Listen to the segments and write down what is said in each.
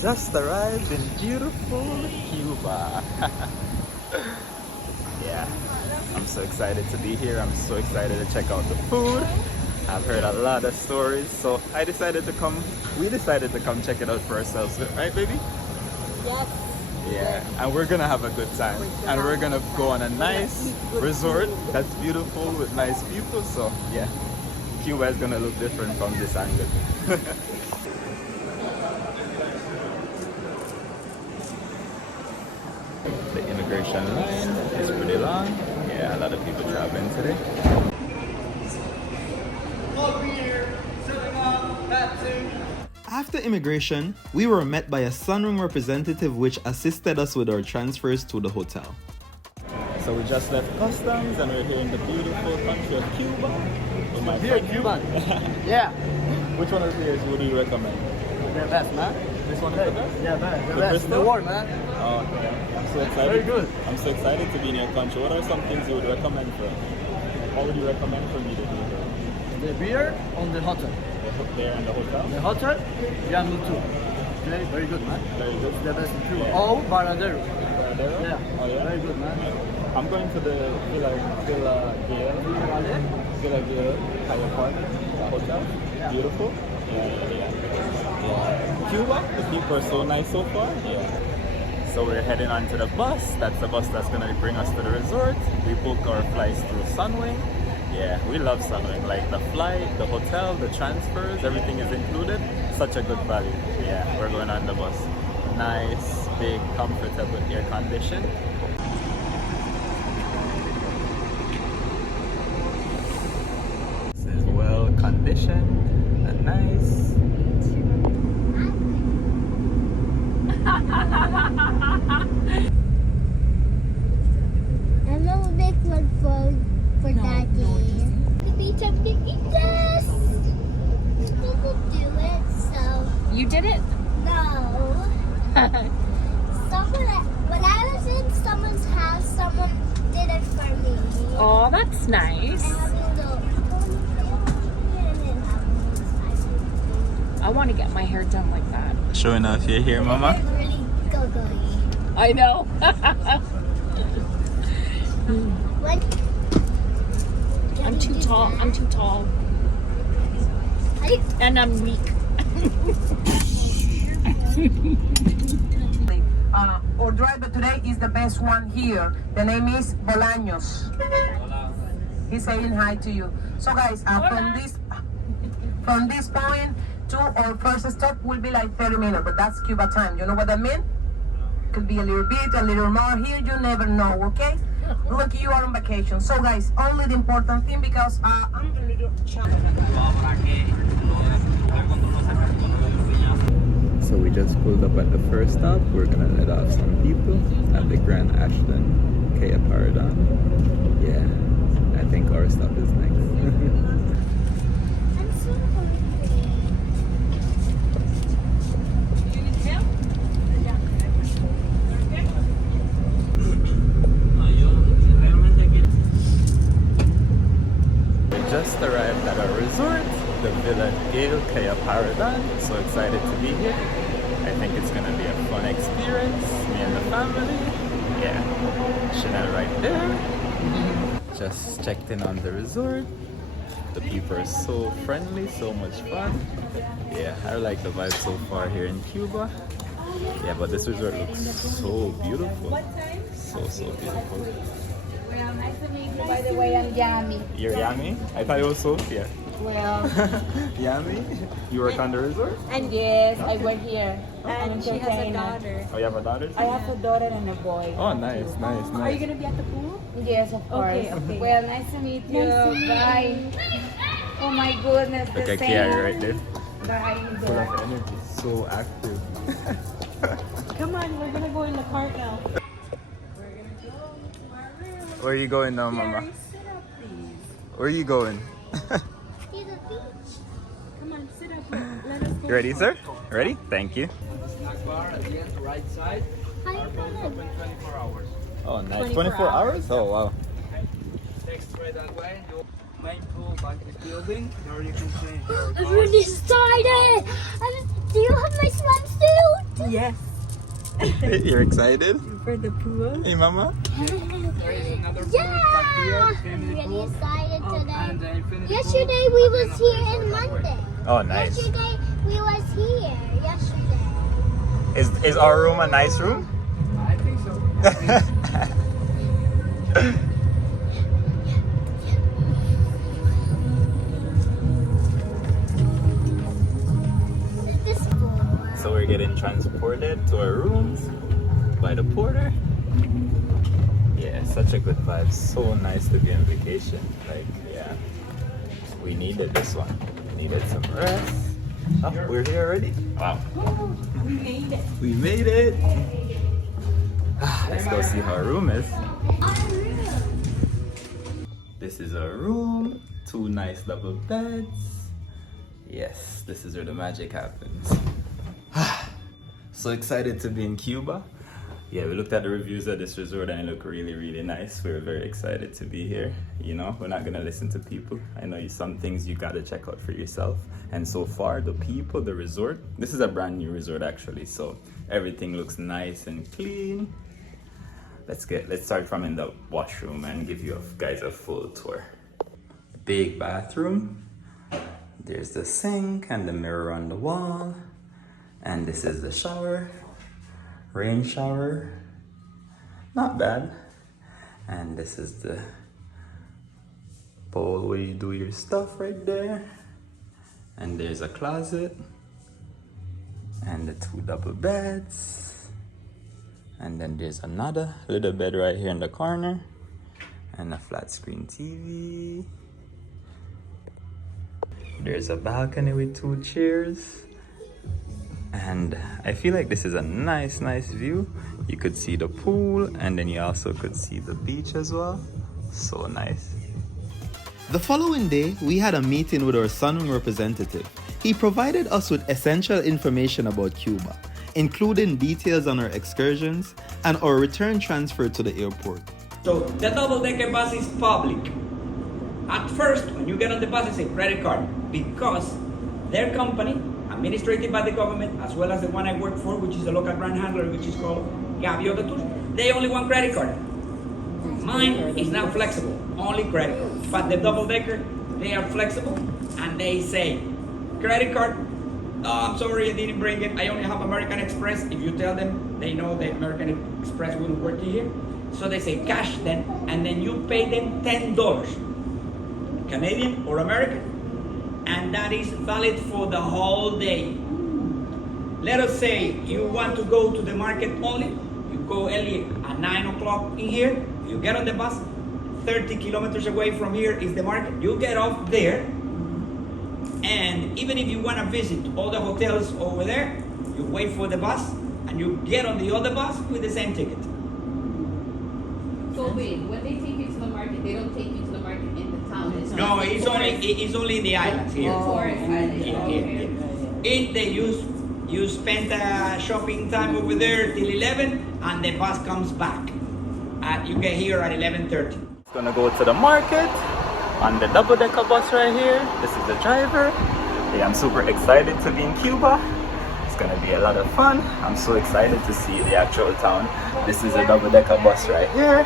just arrived in beautiful Cuba. Yeah, I'm so excited to be here. I'm so excited to check out the food. I've heard a lot of stories, so we decided to come check it out for ourselves, right baby? Yes. Yeah, and we're gonna have a good time. And we're gonna go on a nice resort that's beautiful with nice people, so yeah. Cuba is gonna look different from this angle. The immigration line is pretty long. Yeah, a lot of people traveling today. After immigration, we were met by a Sunwing representative which assisted us with our transfers to the hotel. So we just left customs and we're here in the beautiful country of Cuba. With my friend. Cuba. Yeah. Which one of the beers would you recommend? The best, man. This one is the best? Yeah, man. The The best in Bristol? the world, man. Oh, yeah. I'm so excited. Very good. I'm so excited to be in your country. What are some things you would recommend for? What would you recommend for me to do here? The beer on the hotel. There in the hotel? The hotel, yeah, me too. Okay, very good, man. Very good. It's the best in Cuba. Yeah. Oh, Varadero. Paredón? Yeah. Oh, yeah? Very good, man. I'm going to the Vila Galé Cayo Paredón hotel. Yeah. Beautiful. Yeah. Cuba, the people are so nice so far. Yeah. So we're heading on to the bus. That's the bus that's gonna bring us to the resort. We book our flights through Sunwing. Yeah, we love Sunwing. Like the flight, the hotel, the transfers, everything is included. Such a good value. Yeah, we're going on the bus. Nice, big, comfortable, air conditioned. This is well conditioned and nice. I'm a big one for Daddy. The beach of the Indies. We didn't do it, so. You did it? No. When I was in someone's house, someone did it for me. Oh, that's nice. I want to get my hair done like that. Sure enough, you're here, Mama. Really go-go-y. I know. When I'm too tall. I'm too tall. And I'm weak. Our driver today is the best one here. The name is Bolaños. He's saying hi to you. So guys, from this point to our first stop will be like 30 minutes, but that's Cuba time. You know what I mean? Could be a little bit, a little more here. You never know, okay? Look, you are on vacation. So guys, only the important thing, because I'm a little child. So we just pulled up at the first stop. We're gonna let off some people at the Grand Ashton Cayo Paredón. Yeah, I think our stop is next. We just arrived at our resort, the Vila Galé Cayo Paredón. So excited to be here. I think it's gonna be a fun experience. Me and the family. Yeah, Chanel right there. Just checked in on the resort. The people are so friendly, so much fun. Yeah, I like the vibe so far here in Cuba. Yeah, but this resort looks so beautiful. So beautiful. Well, nice to meet you. By the way, I'm Yami. You're Yami? I thought it was Sophia. Well, Yami? You work on the resort? and yes, I work here. And she has a daughter. Oh, you have a daughter? I have a daughter and a boy. Oh, nice. Are you gonna be at the pool? Yes, of course. Okay. Well, nice to meet you. Bye. Oh my goodness, the Look at same. Kiara right there. Bye. Full of energy. So active. Come on, we're gonna go in the cart now. Where are you going now, Mama? Where are you going? Come on, sit up here. Let us go. You ready, sir? Ready? Thank you. Snack bar at the end, right side. Open 24 hours. Oh, nice. 24 hours? Oh, wow. Next straight that way. Main pool back this building. There you can change your I'm really excited! Do you have my swimsuit? Yes. You're excited? For the pool. Hey, Mama. There is another pool Yeah! back here, I'm infinity really pool. excited And today. the infinity Yesterday pool, we and was then here another in resort that way. Monday. Oh, nice. Yesterday we was here. Yesterday. Is our room a nice room? I think so. This is cool. So we're getting transported to our rooms by the porter. Yeah, such a good vibe. So nice to be on vacation. Like, yeah, we needed this one. We needed some rest. Oh, we're here already? Wow. We made it. We made it. Let's go see how our room is. This is our room. 2 nice double beds. Yes, this is where the magic happens. So excited to be in Cuba. Yeah, we looked at the reviews of this resort and it looked really, really nice. We were very excited to be here. You know, we're not gonna listen to people. I know some things you gotta check out for yourself. And so far, the people, the resort, this is a brand new resort actually. So everything looks nice and clean. Let's start from in the washroom and give you guys a full tour. Big bathroom. There's the sink and the mirror on the wall. And this is the shower. Rain shower. Not bad. And this is the bowl where you do your stuff right there. And there's a closet. And the 2 double beds. And then there's another little bed right here in the corner. And a flat screen TV. There's a balcony with 2 chairs. And I feel like this is a nice view. You could see the pool and then you also could see the beach as well. So nice. The following day, we had a meeting with our Sunwing representative. He provided us with essential information about Cuba, including details on our excursions and our return transfer to the airport. So the double-decker bus is public. At first, when you get on the bus, it's a credit card because their company, administrated by the government, as well as the one I work for, which is the local brand handler, which is called Gaviota, they only want credit card. Mine is not flexible, only credit card. But the double-decker, they are flexible, and they say, credit card, oh, I'm sorry I didn't bring it, I only have American Express. If you tell them, they know the American Express wouldn't work here. So they say cash then, and then you pay them $10, Canadian or American. And that is valid for the whole day. Let us say you want to go to the market only. You go early at 9 o'clock in here. You get on the bus. 30 kilometers away from here is the market. You get off there. And even if you want to visit all the hotels over there, you wait for the bus and you get on the other bus with the same ticket. So wait, when they take you to the market, they don't take you to the market in the town. It's No, not- it's only in the islands here. Tourist island. If they you spend shopping time over there till 11 and the bus comes back. You get here at 11:30. Gonna go to the market on the double-decker bus right here. This is the driver. Hey, I'm super excited to be in Cuba. It's gonna be a lot of fun. I'm so excited to see the actual town. This is a double-decker bus right here.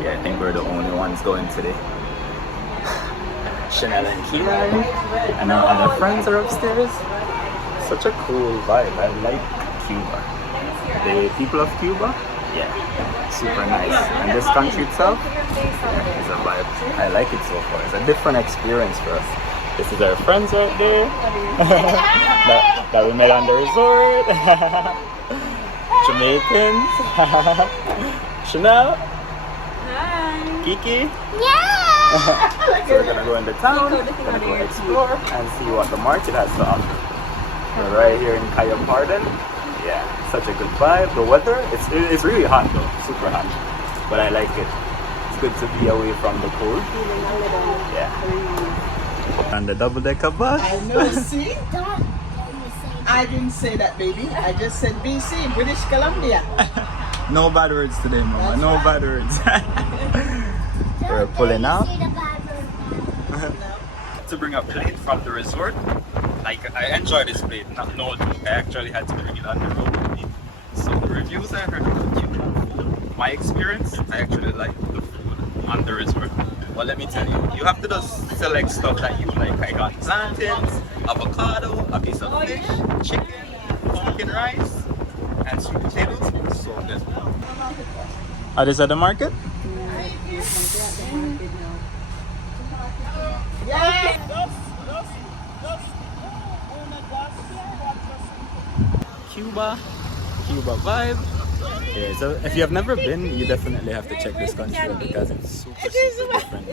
Yeah, I think we're the only ones going today. Chanel and Kira and our other friends are upstairs. Such a cool vibe. I like Cuba. The people of Cuba, yeah, super nice. And this country itself is a vibe. I like it so far. It's a different experience for us. This is our friends right there that we met on the resort. Jamaicans. Chanel. Hi. Kiki. Yeah! So we're gonna go into town, gonna go explore and see what the market has to offer. We're right here in Cayo Paredón. Yeah, such a good vibe. The weather, it's really hot though, super hot. But I like it. It's good to be away from the cold. Yeah. And the double-decker bus. I know, see? Don't I didn't say that, baby. I just said BC, British Columbia. No bad words today, Mama. No bad words. We're pulling out. To bring a plate from the resort, like I enjoyed this place. No joke, I actually had to bring it on the road with me. So the reviews I heard about Cuban food, my experience, I actually like the food on the resort. But let me tell you, you have to just select stuff that you like. I got plantains, avocado, a piece of fish, chicken, pumpkin rice, and sweet potatoes. So good. Are this at the market? Cuba vibe. Yeah, so if you have never been, you definitely have to check this country out because it's super different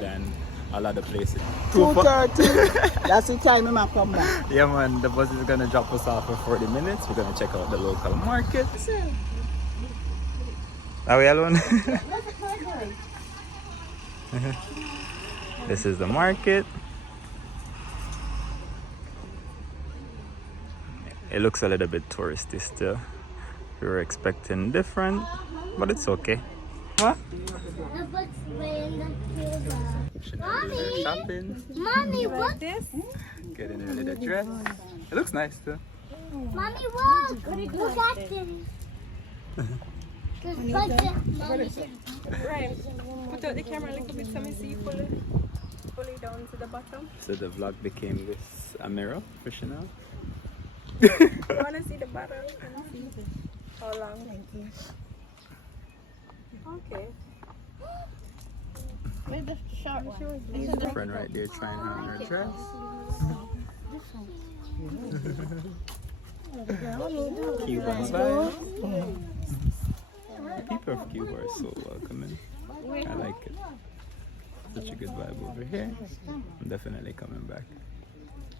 than a lot of places. 2:30. That's the time I'm come back. Yeah man, the bus is gonna drop us off for 40 minutes. We're gonna check out the local market. Are we alone? This is the market. It looks a little bit touristy still. We were expecting different, but it's okay. What? Mommy! Shopping. Mommy, what? Getting a little dress. It looks nice too. Mommy, look! Look at this. This budget, Mommy. Right. Put out the camera a little bit so me see fully down to the bottom. So the vlog became this a mirror for Chanel. You want to see the bottom? How long? Thank you. Okay. Where's the short one? There's a friend right there trying on her dress. Cuban vibe. The people of Cuba are so welcoming. I like it. Such a good vibe over here. I'm definitely coming back.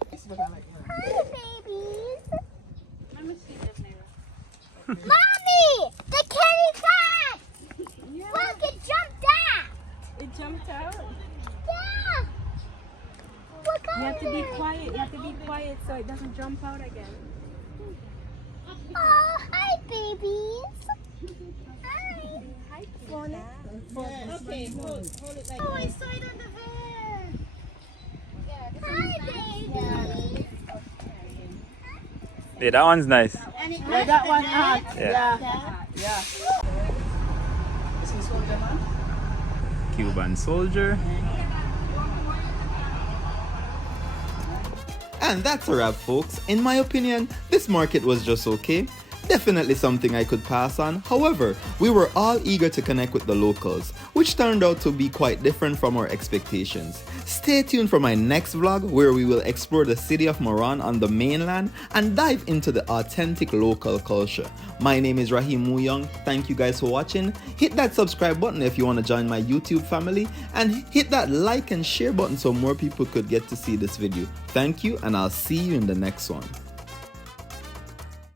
Hi, babies. Mommy! The kitty cat! Look, it jumped out! It jumped out. Yeah! Look at You have to be it. quiet. You have to be quiet so it doesn't jump out again. Oh, hi, babies. Hi. Hi, Okay, hold it like Oh, I saw it on the bed. Hi, babies. Yeah, that one's nice. Yeah, that one hot. Yeah. Yeah. This is soldier man. Cuban soldier. And that's a wrap, folks. In my opinion, this market was just okay. Definitely something I could pass on. However, we were all eager to connect with the locals, which turned out to be quite different from our expectations. Stay tuned for my next vlog where we will explore the city of Moran on the mainland and dive into the authentic local culture. My name is Rahim Muyong. Thank you guys for watching. Hit that subscribe button if you want to join my YouTube family, and hit that like and share button so more people could get to see this video. Thank you, and I'll see you in the next one.